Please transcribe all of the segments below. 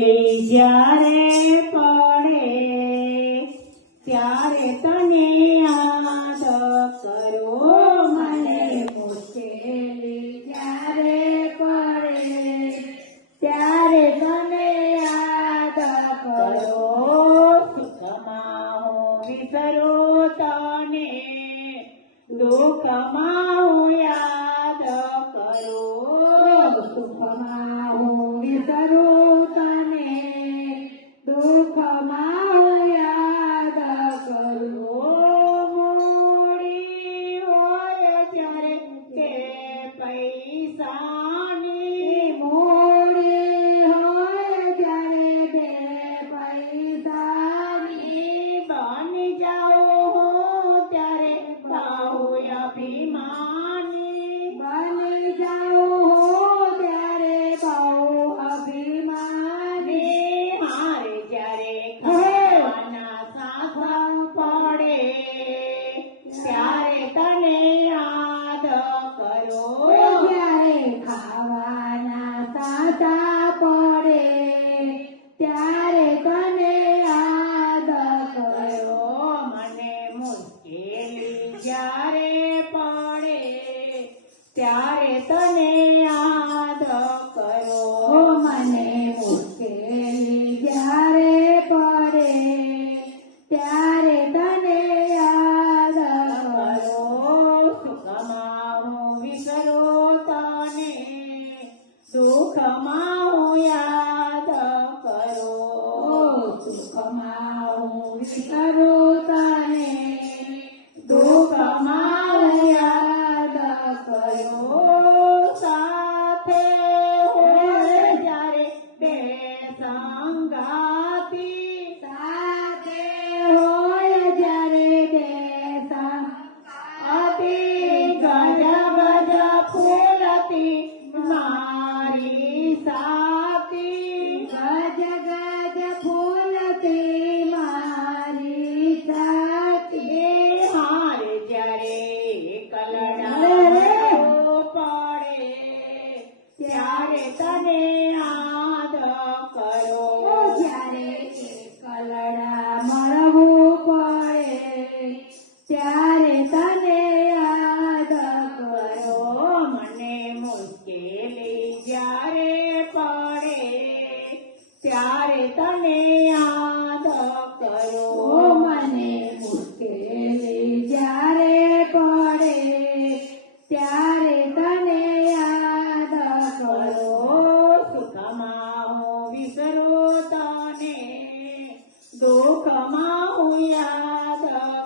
મુશ્કેલી જ્યારે પડે ત્યારે તને યાદ કરો. મને મુશ્કેલી જ્યારે પડે ત્યારે તને યાદ કરો. સુખમાં હું વિસરું તને, દુઃખમાં હું યાદ કરું. સુખમાં હું વિસરું તને, દુઃખમાં હું યાદ કરું. મૂડી હોય ત્યારે કે પૈસાની, મૂડી હોય ત્યારે બે પૈસાની, બની જાઉં હું ત્યારે બહુ અભિમાની. બની જાઉં હું ત્યારે બહુ અભિમાની. હારે જ્યારે ખાવાના સાધન પડે ત્યારે તને યાદ કરો. જ્યારે ખાવાના સાધા પડે ત્યારે તને યાદ કરો. મને મુશ્કેલી જ્યારે પડે ત્યારે તને યાદ કરો. મને મુશ્કેલી જ્યારે પડે ત્યારે તને યાદ કરો. સુખમાં હું વિસરું તને, દુઃખમાં હું યાદ કરું. સુખમાં હું વિસરું તને, દુઃખમાં હું યાદ કરું. સાથે હોય જ્યારે બે સંગાતી, સાથે હોય જ્યારે બે અતિ ગજ ગજ ફૂલતી મારી સાથી. ગજ ગજ ફૂલતી મારી સાથી. હારે જ્યારે કલડા પડે ત્યારે તને યાદ કરો. જ્યારે કલડા મળવું પડે ત્યારે તને યાદ કરો. મને મુશ્કેલી જ્યારે પડે ત્યારે તને યાદ કરો. મને મુશ્કેલી જ્યારે પડે ત્યારે તને યાદ કરો. સુખમાં હું વિસરું તને, દુઃખમાં હું યાદ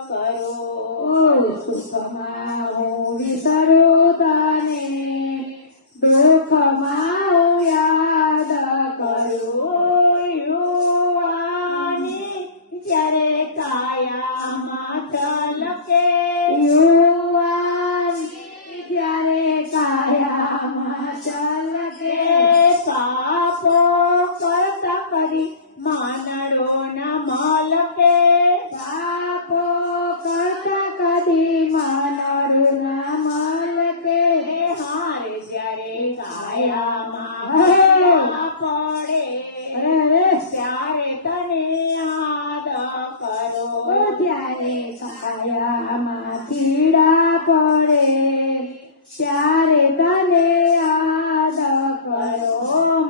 કરું. સુખમાં હું વિસરું તને, દુઃખમાં હું યાદ કરું. યુવાની જ્યારે કાયામાં છલકે, યુવાની જ્યારે કાયામાં છલકે, પાપો કરતા કરી માનડો ના મલકે. પાપો કરતા કદી માનરું ના મલકે. હારે જ્યારે કાયામાં પડે ત્યારે તને યાદ કરો. જ્યારે કાયામાં પીડા પડે ત્યારે તને યાદ કરો.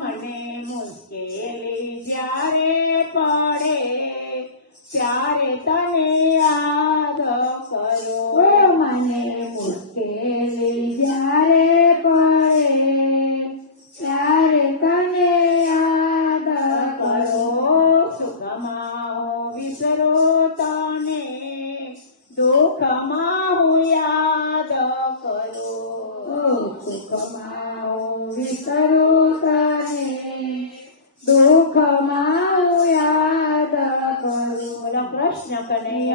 મને મુશ્કેલી જ્યારે પડે ત્યારે તને યાદ કરો. મને મુશ્કેલી જ્યારે પડે ત્યારે તને યાદ કરો. સુખમાં હું વિસરું તને, દુઃખમાં હું યાદ કરું. સુખમાં હું વિસરું તને, દુઃખમાં હું યાદ કરું. બોલો કૃષ્ણ કનૈયા